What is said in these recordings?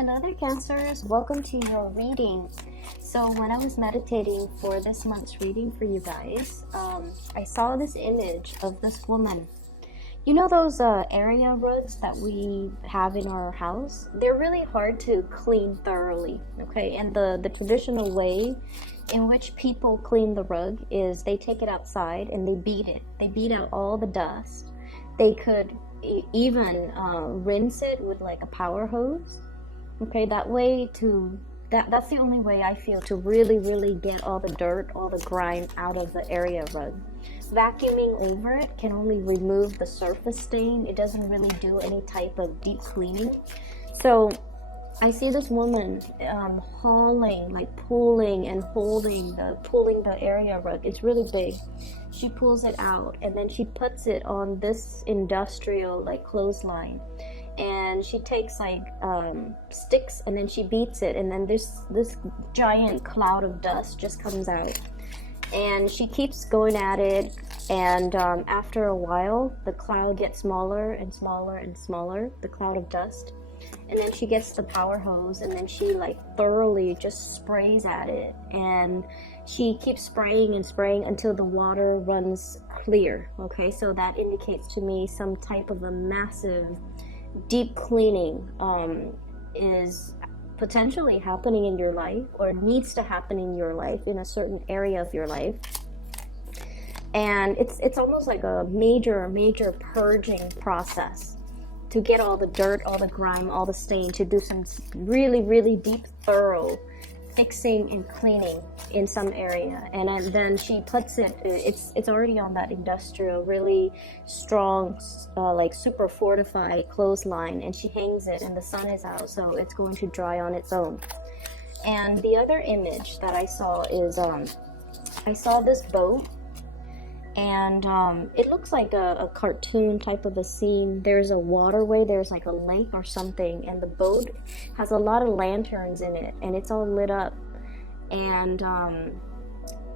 Hello there, Cancers. Welcome to your reading. So when I was meditating for this month's reading for you guys, I saw this image of this woman. You know those area rugs that we have in our house? They're really hard to clean thoroughly, okay? And the traditional way in which people clean the rug is they take it outside and they beat it. They beat out all the dust. They could even rinse it with like a power hose. Okay, that's the only way I feel to really get all the dirt, all the grime out of the area rug. Vacuuming over it can only remove the surface stain. It doesn't really do any type of deep cleaning. So I see this woman hauling, like pulling and pulling the area rug. It's really big. She pulls it out and then she puts it on this industrial like clothesline. And she takes like sticks and then she beats it, and then this giant cloud of dust just comes out, and she keeps going at it, and after a while the cloud gets smaller and smaller and smaller, the cloud of dust, and then she gets the power hose and then she like thoroughly just sprays at it, and she keeps spraying and spraying until the water runs clear. Okay, so that indicates to me some type of a massive deep cleaning is potentially happening in your life, or needs to happen in your life, in a certain area of your life. And it's almost like a major purging process to get all the dirt, all the grime, all the stain, to do some really deep, thorough fixing and cleaning in some area. And then she puts it's already on that industrial really strong like super fortified clothesline, and she hangs it, and the sun is out, so it's going to dry on its own. And the other image that I saw is I saw this boat, and it looks like a cartoon type of a scene. There's a waterway, there's like a lake or something, and the boat has a lot of lanterns in it, and it's all lit up, and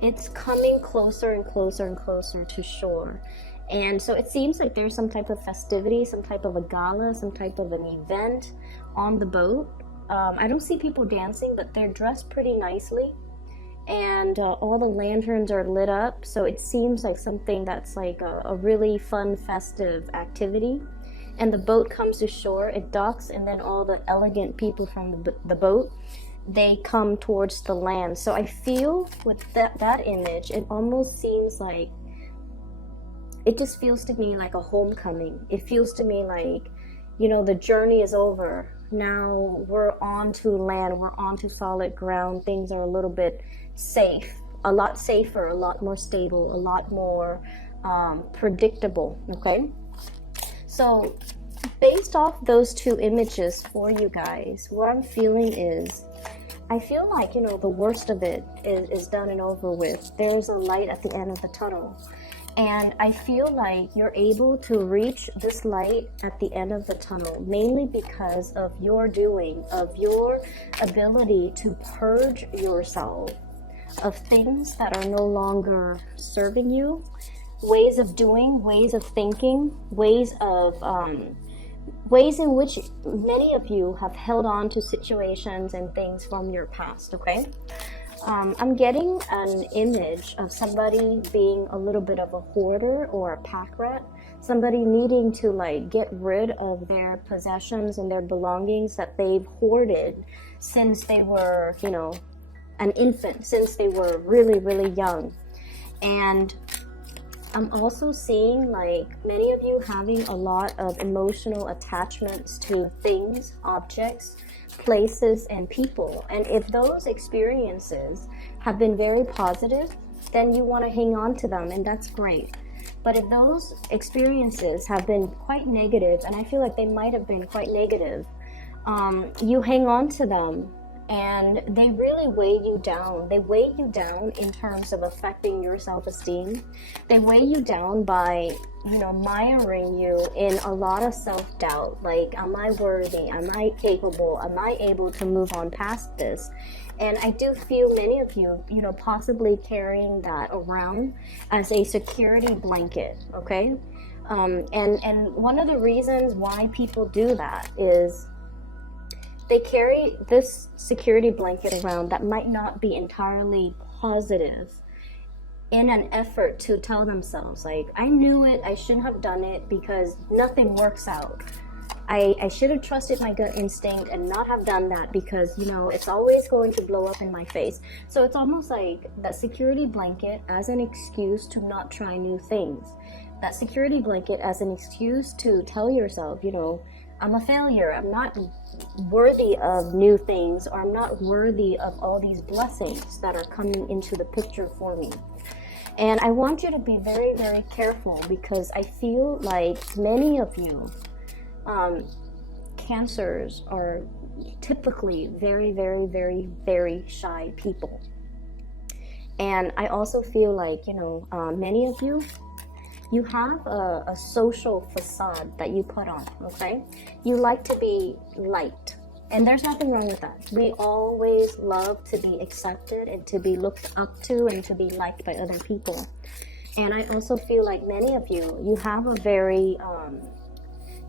it's coming closer and closer and closer to shore. And so it seems like there's some type of festivity, some type of a gala, some type of an event on the boat. I don't see people dancing, but they're dressed pretty nicely, and all the lanterns are lit up, so it seems like something that's like a really fun festive activity. And the boat comes to shore, it docks, and then all the elegant people from the boat, they come towards the land. So I feel with that image, it almost seems like, it just feels to me like a homecoming. It feels to me like, you know, the journey is over. Now we're on to land, we're on to solid ground. Things are a little bit safe, a lot safer, a lot more stable, a lot more predictable. Okay, so based off those two images for you guys, what I'm feeling is, I feel like, you know, the worst of it is done and over with. There's a light at the end of the tunnel. And I feel like you're able to reach this light at the end of the tunnel, mainly because of your doing, of your ability to purge yourself of things that are no longer serving you, ways of doing, ways of thinking, ways in which many of you have held on to situations and things from your past. Okay, I'm getting an image of somebody being a little bit of a hoarder or a pack rat, somebody needing to like get rid of their possessions and their belongings that they've hoarded since they were, you know, an infant, since they were really young. And I'm also seeing like many of you having a lot of emotional attachments to things, objects, places, and people. And if those experiences have been very positive, then you want to hang on to them, and that's great. But if those experiences have been quite negative, and I feel like they might have been quite negative, you hang on to them, and they really weigh you down. They weigh you down in terms of affecting your self-esteem. They weigh you down by, you know, miring you in a lot of self-doubt. Like, am I worthy? Am I capable? Am I able to move on past this? And I do feel many of you, you know, possibly carrying that around as a security blanket, okay? And one of the reasons why people do that is they carry this security blanket around that might not be entirely positive, in an effort to tell themselves, like, I knew it, I shouldn't have done it because nothing works out. I should have trusted my gut instinct and not have done that because, you know, it's always going to blow up in my face. So it's almost like that security blanket as an excuse to not try new things. That security blanket as an excuse to tell yourself, you know, I'm a failure, I'm not worthy of new things, or I'm not worthy of all these blessings that are coming into the picture for me. And I want you to be very, very careful, because I feel like many of you, Cancers are typically very, very, very, very shy people. And I also feel like, you know, many of you, you have a social facade that you put on, okay? You like to be liked, and there's nothing wrong with that. We always love to be accepted and to be looked up to and to be liked by other people. And I also feel like many of you, you have a very,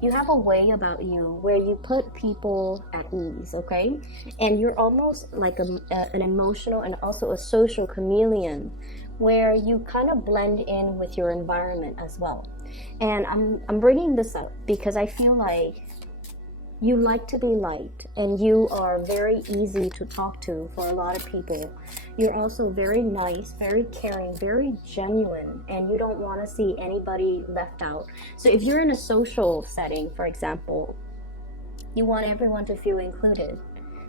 you have a way about you where you put people at ease, okay? And you're almost like an emotional and also a social chameleon, where you kind of blend in with your environment as well. And I'm bringing this up because I feel like you like to be liked, and you are very easy to talk to for a lot of people. You're also very nice, very caring, very genuine, and you don't want to see anybody left out. So if you're in a social setting, for example, you want everyone to feel included.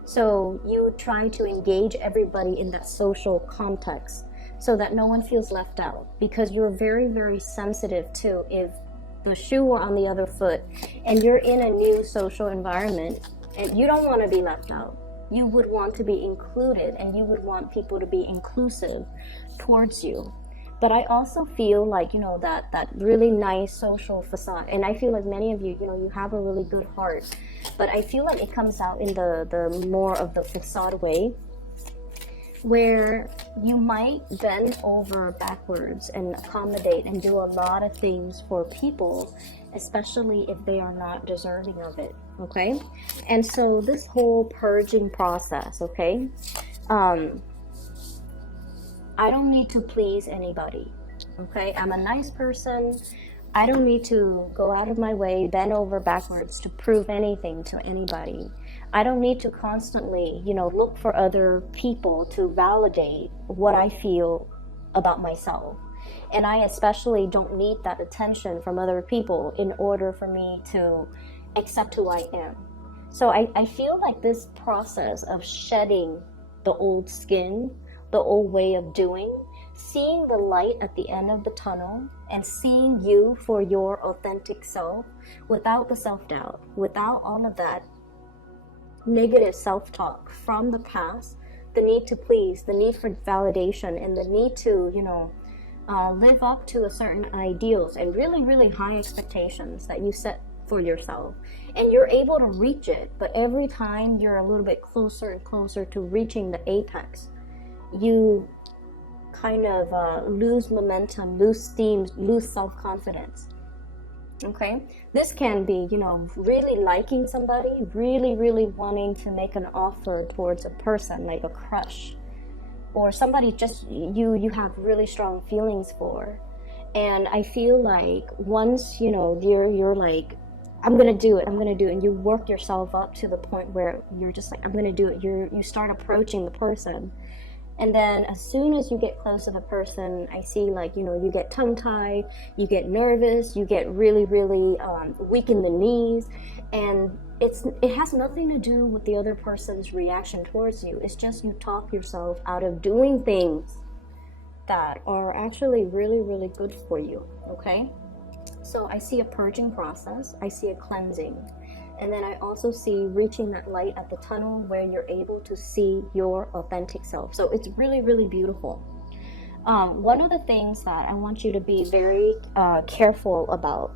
So you try to engage everybody in that social context so that no one feels left out, because you're very, very sensitive to if the shoe were on the other foot and you're in a new social environment and you don't want to be left out. You would want to be included, and you would want people to be inclusive towards you. But I also feel like, you know, that really nice social facade, and I feel like many of you, you know, you have a really good heart, but I feel like it comes out in the more of the facade way, where you might bend over backwards and accommodate and do a lot of things for people, especially if they are not deserving of it, okay? And so this whole purging process, okay? I don't need to please anybody, okay? I'm a nice person. I don't need to go out of my way, bend over backwards to prove anything to anybody. I don't need to constantly, you know, look for other people to validate what I feel about myself. And I especially don't need that attention from other people in order for me to accept who I am. So I feel like this process of shedding the old skin, the old way of doing, seeing the light at the end of the tunnel, and seeing you for your authentic self without the self-doubt, without all of that negative self-talk from the past, the need to please, the need for validation, and the need to, you know, live up to a certain ideals and really, really high expectations that you set for yourself. And you're able to reach it, but every time you're a little bit closer and closer to reaching the apex, you kind of lose momentum, lose steam, lose self-confidence. Okay, this can be, you know, really liking somebody, really, really wanting to make an offer towards a person, like a crush, or somebody just you have really strong feelings for. And I feel like once, you know, you're like, I'm gonna do it, and you work yourself up to the point where you're just like, I'm gonna do it. You start approaching the person. And then as soon as you get close to the person, I see, like, you know, you get tongue-tied, you get nervous, you get really, really weak in the knees. And it has nothing to do with the other person's reaction towards you. It's just you talk yourself out of doing things that are actually really, really good for you, okay? So I see a purging process. I see a cleansing. And then I also see reaching that light at the tunnel where you're able to see your authentic self. So it's really, really beautiful. One of the things that I want you to be very careful about,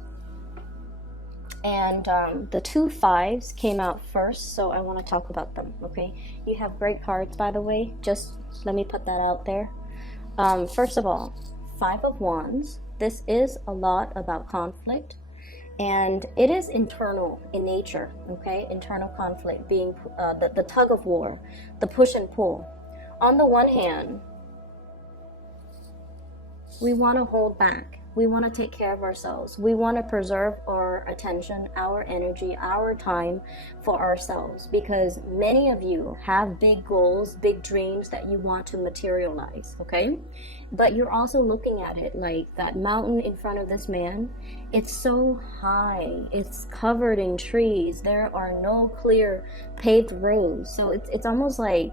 and the 2 5s came out first, so I want to talk about them, okay? You have great cards, by the way. Just let me put that out there. First of all, 5 of Wands. This is a lot about conflict. And it is internal in nature, okay? Internal conflict being the tug of war, the push and pull. On the one hand, we want to hold back. We want to take care of ourselves. We want to preserve our attention, our energy, our time for ourselves, because many of you have big goals, big dreams that you want to materialize, okay? But you're also looking at it like that mountain in front of this man. It's so high. It's covered in trees. There are no clear paved roads. So it's almost like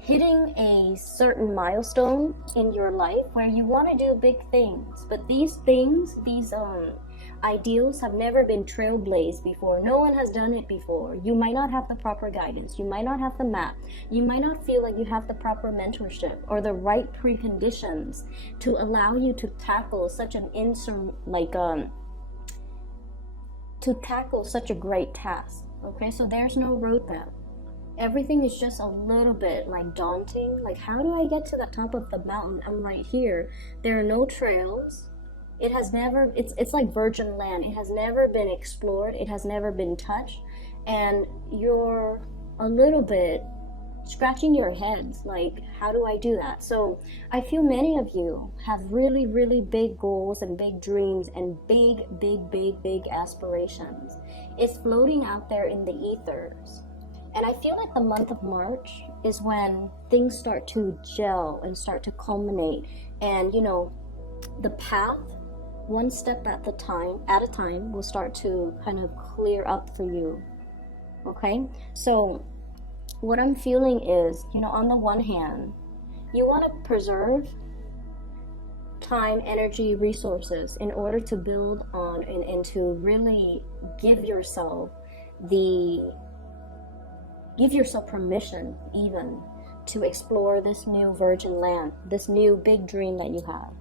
hitting a certain milestone in your life where you want to do big things, but these things, these ideals have never been trailblazed before. No one has done it before. You might not have the proper guidance. You might not have the map. You might not feel like you have the proper mentorship or the right preconditions to allow you to tackle such an to tackle such a great task. Okay, so there's no roadmap. Everything is just a little bit like daunting. Like, how do I get to the top of the mountain? I'm right here. There are no trails. It has never, it's like virgin land. It has never been explored. It has never been touched. And you're a little bit scratching your heads like, how do I do that? So I feel many of you have really, really big goals and big dreams and big aspirations. It's floating out there in the ethers. And I feel like the month of March is when things start to gel and start to culminate. And, you know, the path, one step at a time, will start to kind of clear up for you. Okay? So what I'm feeling is, you know, on the one hand, you want to preserve time, energy, resources in order to build on and to really give yourself permission even to explore this new virgin land, this new big dream that you have.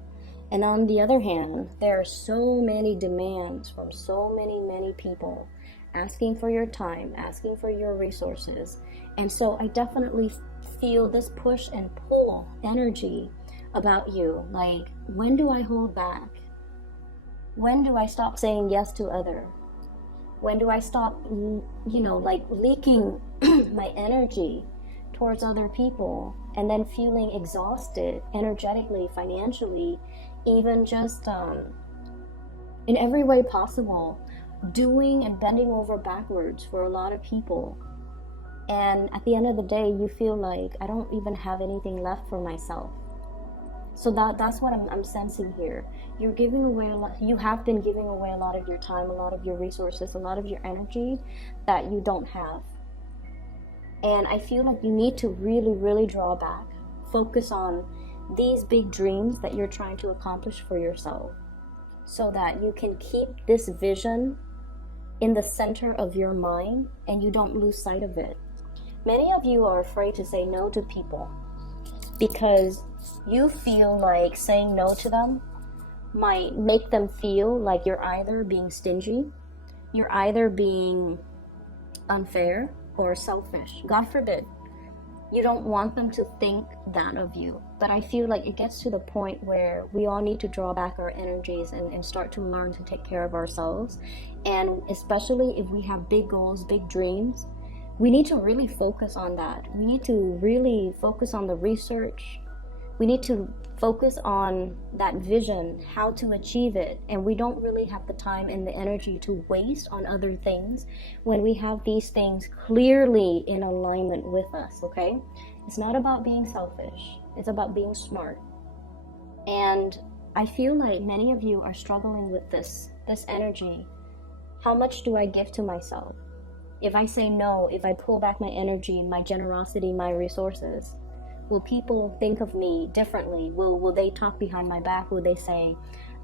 And on the other hand, there are so many demands from so many people asking for your time, asking for your resources. And so I definitely feel this push and pull energy about you. Like, when do I hold back? When do I stop saying yes to others? When do I stop, like leaking my energy towards other people and then feeling exhausted energetically, financially, even just in every way possible, doing and bending over backwards for a lot of people. And at the end of the day, you feel like I don't even have anything left for myself. So that's what I'm sensing here. You're giving away a lot. You have been giving away a lot of your time, a lot of your resources, a lot of your energy that you don't have. And I feel like you need to really draw back. Focus on these big dreams that you're trying to accomplish for yourself, so that you can keep this vision in the center of your mind and you don't lose sight of it. Many of you are afraid to say no to people because you feel like saying no to them might make them feel like you're either being stingy, you're either being unfair or selfish. God forbid. You don't want them to think that of you. But I feel like it gets to the point where we all need to draw back our energies and start to learn to take care of ourselves. And especially if we have big goals, big dreams, we need to really focus on that. We need to really focus on the research. We need to focus on that vision, how to achieve it. And we don't really have the time and the energy to waste on other things when we have these things clearly in alignment with us, okay? It's not about being selfish. It's about being smart. And I feel like many of you are struggling with this energy. How much do I give to myself? If I say no, if I pull back my energy, my generosity, my resources, will people think of me differently? Will they talk behind my back? Will they say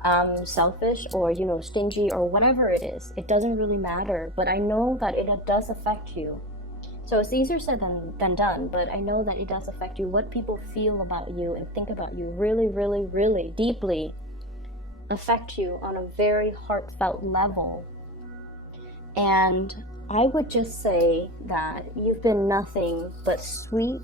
I'm selfish or, stingy or whatever it is? It doesn't really matter, but I know that it does affect you. So it's easier said than done, but I know that it does affect you. What people feel about you and think about you really deeply affect you on a very heartfelt level. And I would just say that you've been nothing but sweet,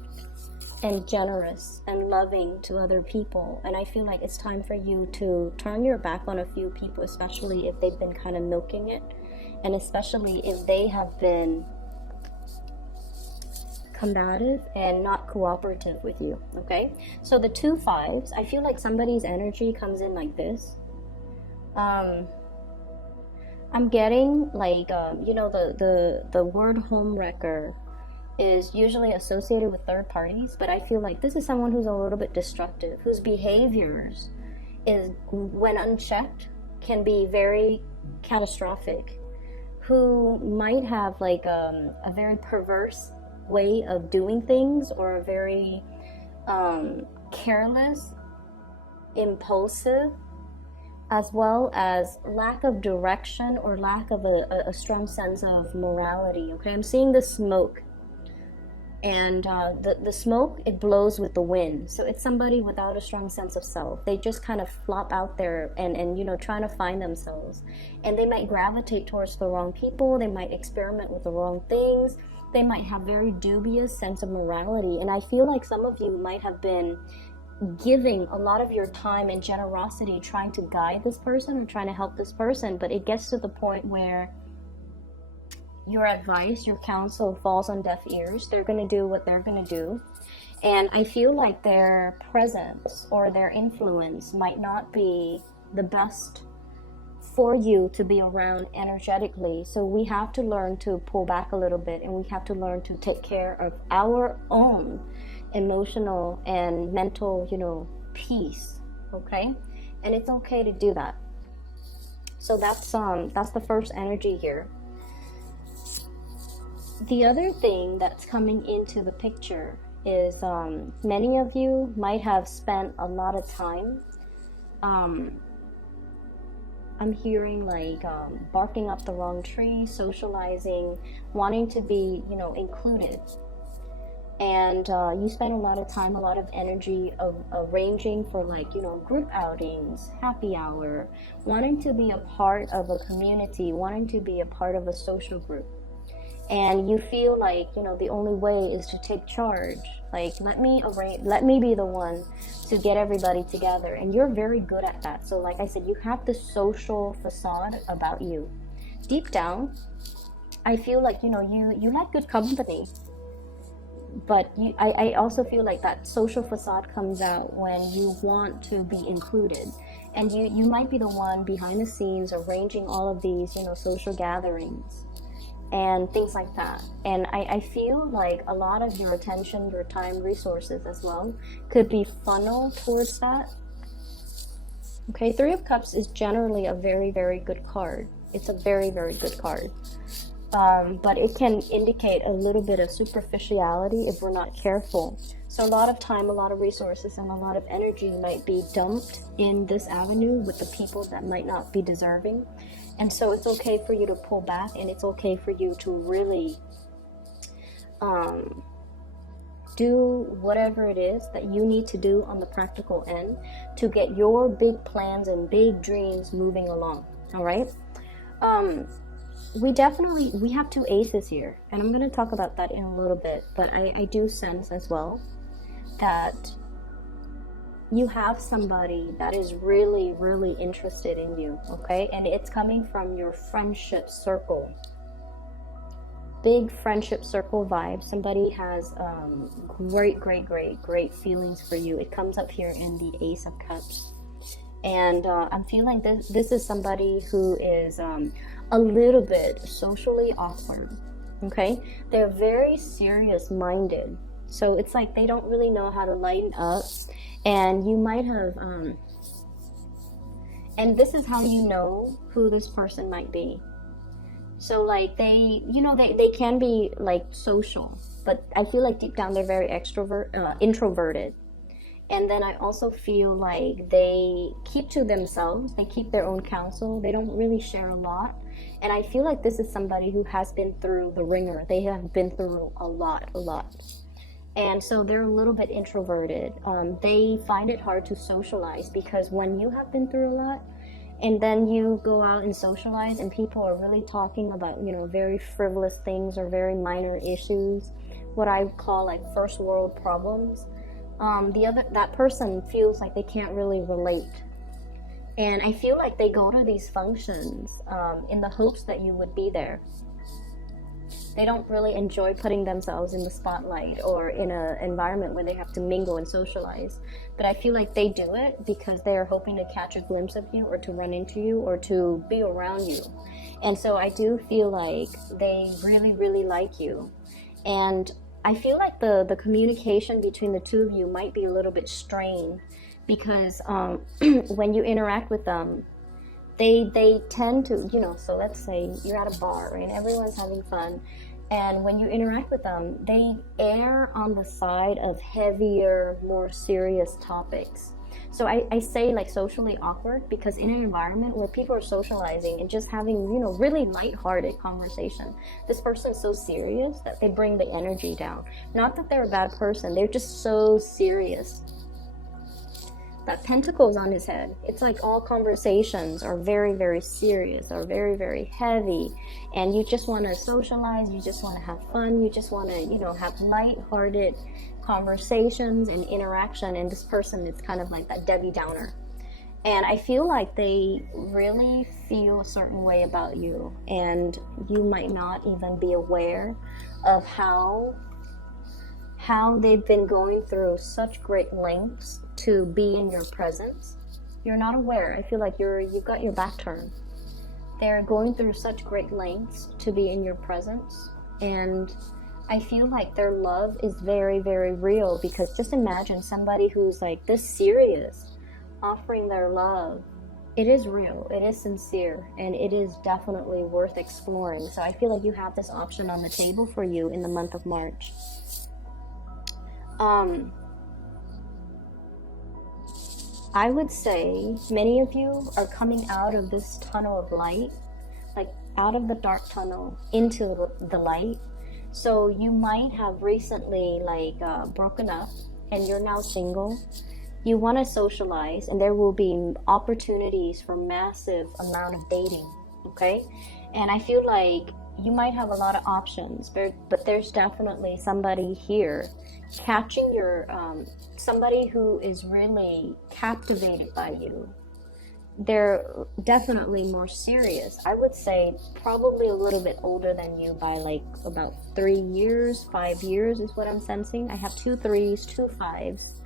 and generous and loving to other people. And I feel like it's time for you to turn your back on a few people, especially if they've been kind of milking it, and especially if they have been combative and not cooperative with you. Okay, so the 2 5s, I feel like somebody's energy comes in like this. I'm getting like you know, the word homewrecker is usually associated with third parties, but I feel like this is someone who's a little bit destructive, whose behaviors is, when unchecked, can be very catastrophic, who might have like a very perverse way of doing things, or a very careless, impulsive, as well as lack of direction or lack of a strong sense of morality. Okay, I'm seeing the smoke, and the smoke, it blows with the wind. So it's somebody without a strong sense of self. They just kind of flop out there and you know, trying to find themselves, and they might gravitate towards the wrong people. They might experiment with the wrong things. They might have very dubious sense of morality. And I feel like some of you might have been giving a lot of your time and generosity trying to guide this person or trying to help this person, but it gets to the point where your advice, your counsel falls on deaf ears. They're going to do what they're going to do, and I feel like their presence or their influence might not be the best for you to be around energetically. So we have to learn to pull back a little bit, and we have to learn to take care of our own emotional and mental, you know, peace. Okay, and it's okay to do that. So that's the first energy here. The other thing that's coming into the picture is many of you might have spent a lot of time, I'm hearing like barking up the wrong tree, socializing, wanting to be, you know, included. And you spend a lot of time, a lot of energy arranging for, like, you know, group outings, happy hour, wanting to be a part of a community, wanting to be a part of a social group. And you feel like, you know, the only way is to take charge. Like, let me be the one to get everybody together. And you're very good at that. So like I said, you have this social facade about you. Deep down, I feel like, you know, you like good company. But I also feel like that social facade comes out when you want to be included. And you might be the one behind the scenes arranging all of these, you know, social gatherings and things like that. And I feel like a lot of your attention, your time, resources as well could be funneled towards that. Okay, Three of Cups is generally a very, very good card. It's a very, very good card. But it can indicate a little bit of superficiality if we're not careful. So a lot of time, a lot of resources, and a lot of energy might be dumped in this avenue with the people that might not be deserving. And so it's okay for you to pull back, and it's okay for you to really do whatever it is that you need to do on the practical end to get your big plans and big dreams moving along. All right. We have two aces here, and I'm going to talk about that in a little bit, but I do sense as well that you have somebody that is really, really interested in you, okay? And it's coming from your friendship circle. Big friendship circle vibe. Somebody has great feelings for you. It comes up here in the Ace of Cups. And I'm feeling this is somebody who is a little bit socially awkward, okay? They're very serious minded. So it's like they don't really know how to lighten up. And you might have, and this is how you know who this person might be. So like they can be like social, but I feel like deep down they're very introverted. And then I also feel like they keep to themselves. They keep their own counsel. They don't really share a lot. And I feel like this is somebody who has been through the ringer. They have been through a lot. And so they're a little bit introverted. They find it hard to socialize because when you have been through a lot and then you go out and socialize and people are really talking about, you know, very frivolous things or very minor issues, what I call like first world problems, that person feels like they can't really relate. And I feel like they go to these functions in the hopes that you would be there. They don't really enjoy putting themselves in the spotlight or in an environment where they have to mingle and socialize. But I feel like they do it because they are hoping to catch a glimpse of you, or to run into you, or to be around you. And so I do feel like they really, really like you. And I feel like the communication between the two of you might be a little bit strained, because when you interact with them, they tend to, so let's say you're at a bar, right, and everyone's having fun, and when you interact with them, they err on the side of heavier, more serious topics. So I say like socially awkward, because in an environment where people are socializing and just having, really lighthearted conversation, this person's so serious that they bring the energy down. Not that they're a bad person, they're just so serious. That pentacles on his head, it's like all conversations are very, very serious, or very, very heavy, and you just want to socialize, you just want to have fun, you just want to, have light-hearted conversations and interaction, and this person is kind of like that Debbie Downer. And I feel like they really feel a certain way about you, and you might not even be aware of how they've been going through such great lengths to be in your presence. You're not aware. I feel like you've got your back turned. They're going through such great lengths to be in your presence, and I feel like their love is very, very real, because just imagine somebody who's like this serious offering their love. It is real, it is sincere, and it is definitely worth exploring. So I feel like you have this option on the table for you in the month of March. I would say many of you are coming out of this tunnel of light, like out of the dark tunnel into the light. So you might have recently broken up and you're now single. You want to socialize, and there will be opportunities for massive amount of dating, okay? And I feel like you might have a lot of options, but there's definitely somebody here catching your somebody who is really captivated by you. They're definitely more serious. I would say probably a little bit older than you by like about 3 years, 5 years is what I'm sensing. I have 2 3s, 2 5s,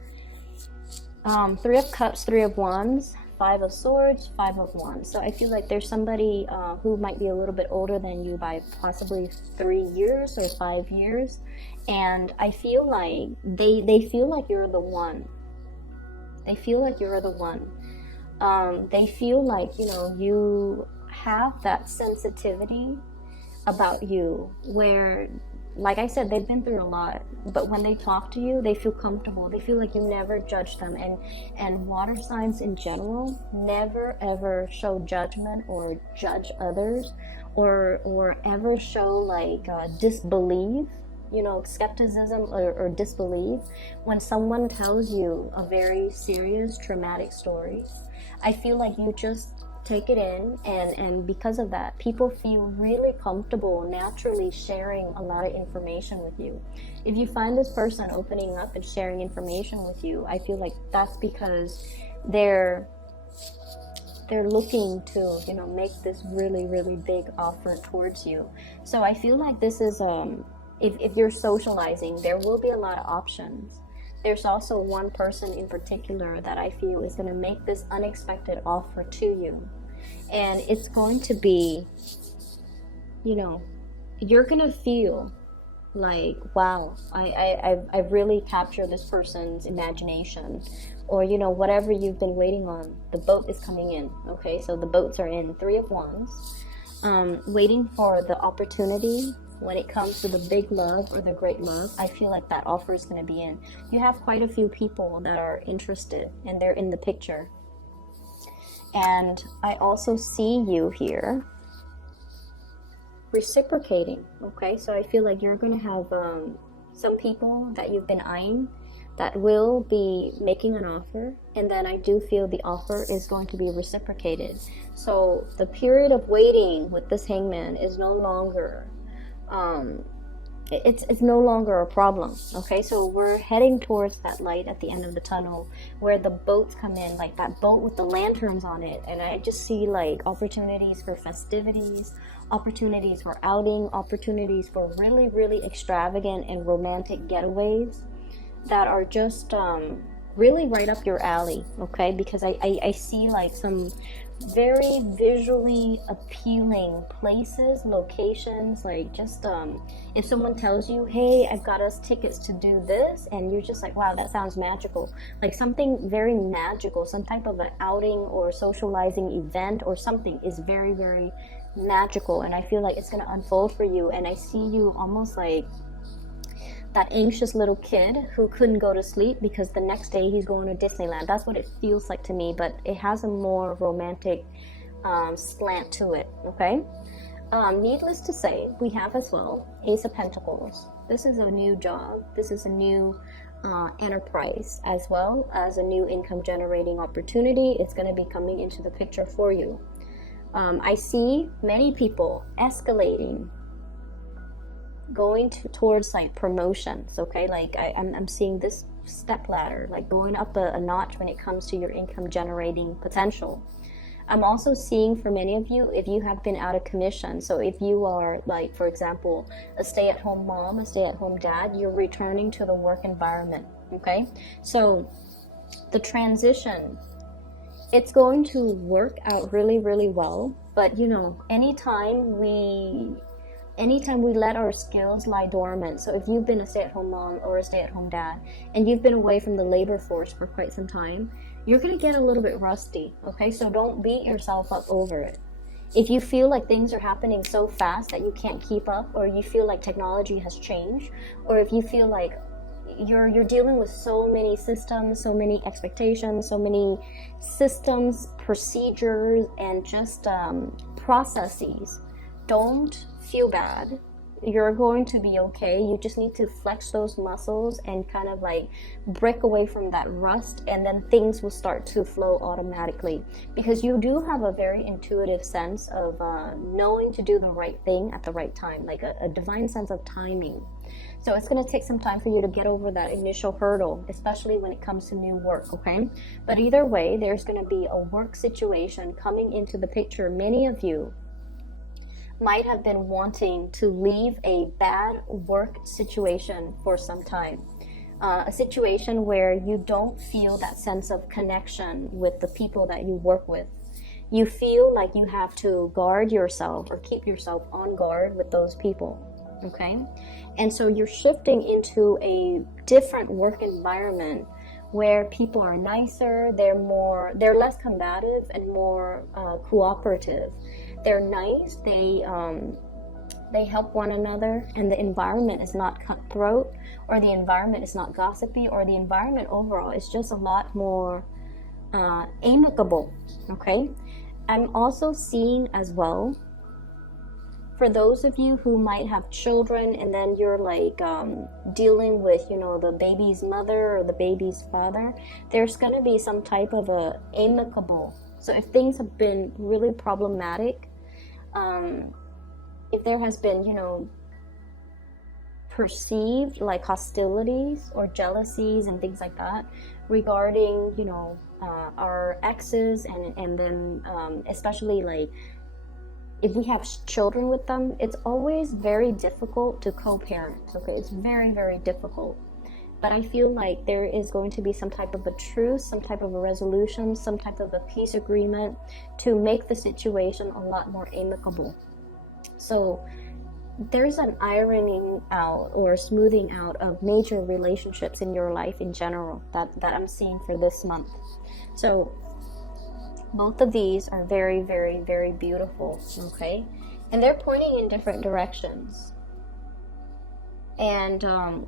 3 of cups, 3 of wands, 5 of swords, 5 of wands. So I feel like there's somebody who might be a little bit older than you by possibly 3 years or 5 years. And I feel like they feel like you're the one. They feel like you're the one. They feel like, you have that sensitivity about you where, like I said, they've been through a lot, but when they talk to you, they feel comfortable. They feel like you never judge them. And water signs in general never ever show judgment or judge others, or ever show disbelief, skepticism or disbelief. When someone tells you a very serious traumatic story, I feel like you just take it in, and because of that, people feel really comfortable naturally sharing a lot of information with you. If you find this person opening up and sharing information with you, I feel like that's because they're looking to make this really, really big offer towards you. So I feel like this is if you're socializing, there will be a lot of options. There's also one person in particular that I feel is going to make this unexpected offer to you. And it's going to be, you're going to feel like, wow, I've really captured this person's imagination. Or, whatever you've been waiting on, the boat is coming in. Okay, so the boats are in. 3 of wands. Waiting for the opportunity. When it comes to the big love or the great love, I feel like that offer is going to be in. You have quite a few people that are interested, and they're in the picture. And I also see you here reciprocating, okay? So I feel like you're going to have some people that you've been eyeing that will be making an offer, and then I do feel the offer is going to be reciprocated. So the period of waiting with this hangman is no longer it's no longer a problem. Okay, so we're heading towards that light at the end of the tunnel, where the boats come in, like that boat with the lanterns on it. And I just see like opportunities for festivities, opportunities for outing, opportunities for really, really extravagant and romantic getaways that are just really right up your alley. Okay, because I see like some very visually appealing places, locations, like just if someone tells you, hey, I've got us tickets to do this, and you're just like, wow, that sounds magical, like something very magical, some type of an outing or socializing event or something is very, very magical, and I feel like it's going to unfold for you. And I see you almost like that anxious little kid who couldn't go to sleep because the next day he's going to Disneyland. That's what it feels like to me, but it has a more romantic slant to it. Okay, needless to say, we have as well Ace of Pentacles. This is a new job, this is a new enterprise, as well as a new income generating opportunity. It's going to be coming into the picture for you. I see many people escalating, going towards like promotions. Okay, like I'm seeing this step ladder, like going up a notch when it comes to your income generating potential. I'm also seeing for many of you, if you have been out of commission, so if you are like, for example, a stay-at-home mom, a stay-at-home dad, you're returning to the work environment. Okay, so the transition, it's going to work out really, really well. But you know, anytime we let our skills lie dormant, so if you've been a stay-at-home mom or a stay-at-home dad and you've been away from the labor force for quite some time, you're going to get a little bit rusty. Okay, so don't beat yourself up over it. If you feel like things are happening so fast that you can't keep up, or you feel like technology has changed, or if you feel like you're dealing with so many systems, so many expectations, so many systems, procedures, and just processes, don't feel bad. You're going to be okay. You just need to flex those muscles and kind of like break away from that rust, and then things will start to flow automatically, because you do have a very intuitive sense of knowing to do the right thing at the right time, like a divine sense of timing. So it's going to take some time for you to get over that initial hurdle, especially when it comes to new work. Okay, but either way, there's going to be a work situation coming into the picture. Many of you might have been wanting to leave a bad work situation for some time. A situation where you don't feel that sense of connection with the people that you work with. You feel like you have to guard yourself or keep yourself on guard with those people. Okay? And so you're shifting into a different work environment where people are nicer, they're less combative and more cooperative. They're nice, they help one another, and the environment is not cutthroat, or the environment is not gossipy, or the environment overall is just a lot more amicable. Okay, I'm also seeing as well, for those of you who might have children and then you're like dealing with, you know, the baby's mother or the baby's father, there's going to be some type of a amicable. So if things have been really problematic, if there has been, you know, perceived like hostilities or jealousies and things like that regarding, you know, our exes, and then especially like if we have children with them, it's always very difficult to co-parent. Okay, it's very, very difficult. But I feel like there is going to be some type of a truce, some type of a resolution, some type of a peace agreement to make the situation a lot more amicable. So there's an ironing out or smoothing out of major relationships in your life in general that I'm seeing for this month. So both of these are very, very, very beautiful, okay? And they're pointing in different directions. And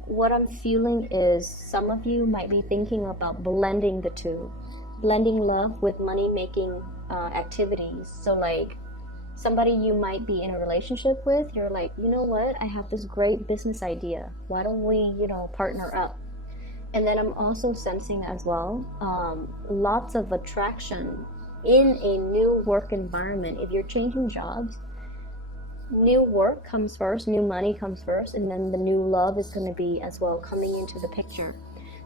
what I'm feeling is some of you might be thinking about blending the two. Blending love with money-making activities. So like somebody you might be in a relationship with, you're like, you know what? I have this great business idea. Why don't we, you know, partner up? And then I'm also sensing as well lots of attraction in a new work environment. If you're changing jobs, new work comes first, new money comes first, and then the new love is going to be as well coming into the picture.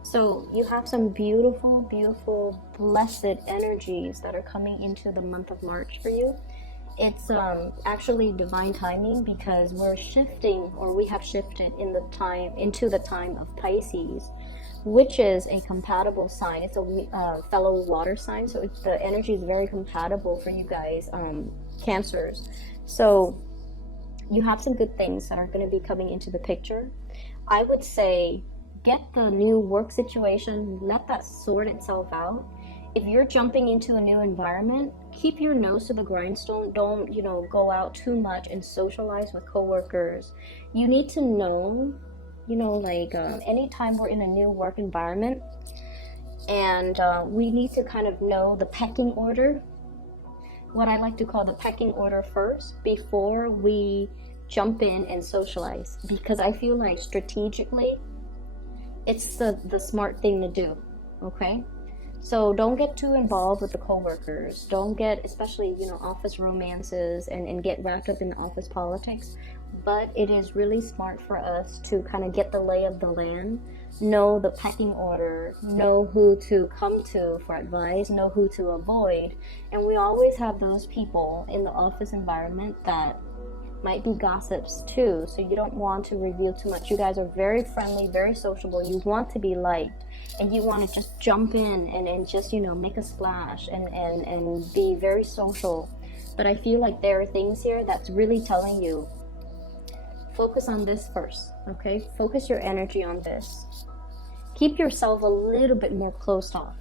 So you have some beautiful, beautiful, blessed energies that are coming into the month of March for you. It's actually divine timing, because we're shifting, or we have shifted into the time of Pisces, which is a compatible sign. It's a fellow water sign, so the energy is very compatible for you guys, Cancers. So you have some good things that are going to be coming into the picture. I would say get the new work situation, let that sort itself out. If you're jumping into a new environment, keep your nose to the grindstone. Don't, go out too much and socialize with coworkers. You need to know, anytime we're in a new work environment, and we need to kind of know the pecking order, what I like to call the pecking order first, before we jump in and socialize. Because I feel like strategically, it's the smart thing to do, okay? So don't get too involved with the coworkers. Don't get, especially, office romances and get wrapped up in office politics. But it is really smart for us to kind of get the lay of the land, know the pecking order, know who to come to for advice, know who to avoid. And we always have those people in the office environment that might be gossips too, so you don't want to reveal too much. You guys are very friendly, very sociable. You want to be liked, and you want to just jump in and just, make a splash and be very social. But I feel like there are things here that's really telling you, focus on this first, okay? Focus your energy on this. Keep yourself a little bit more closed off.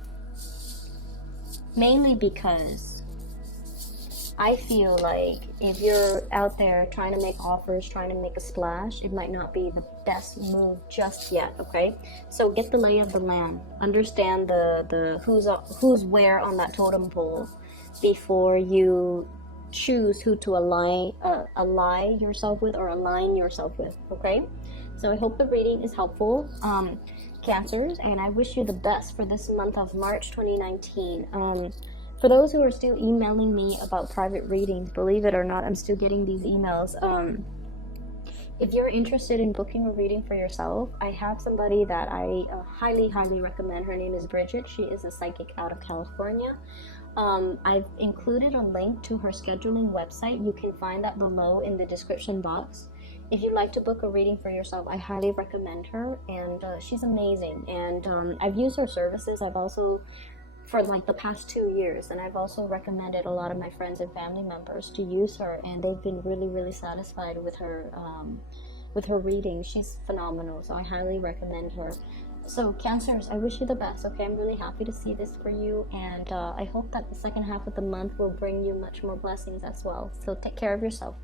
Mainly because I feel like if you're out there trying to make offers, trying to make a splash, it might not be the best move just yet, okay? So get the lay of the land. Understand the who's where on that totem pole before you choose who to ally yourself with, okay? So I hope the reading is helpful, Cancers, and I wish you the best for this month of March 2019. For those who are still emailing me about private readings, believe it or not, I'm still getting these emails. If you're interested in booking a reading for yourself, I have somebody that I highly, highly recommend. Her name is Bridget. She is a psychic out of California. I've included a link to her scheduling website. You can find that below in the description box. If you'd like to book a reading for yourself, I highly recommend her, and she's amazing. And I've used her services. I've also, for like the past 2 years, and I've also recommended a lot of my friends and family members to use her, and they've been really, really satisfied with her reading. She's phenomenal, so I highly recommend her. So Cancers, I wish you the best, okay? I'm really happy to see this for you, and I hope that the second half of the month will bring you much more blessings as well. So take care of yourself.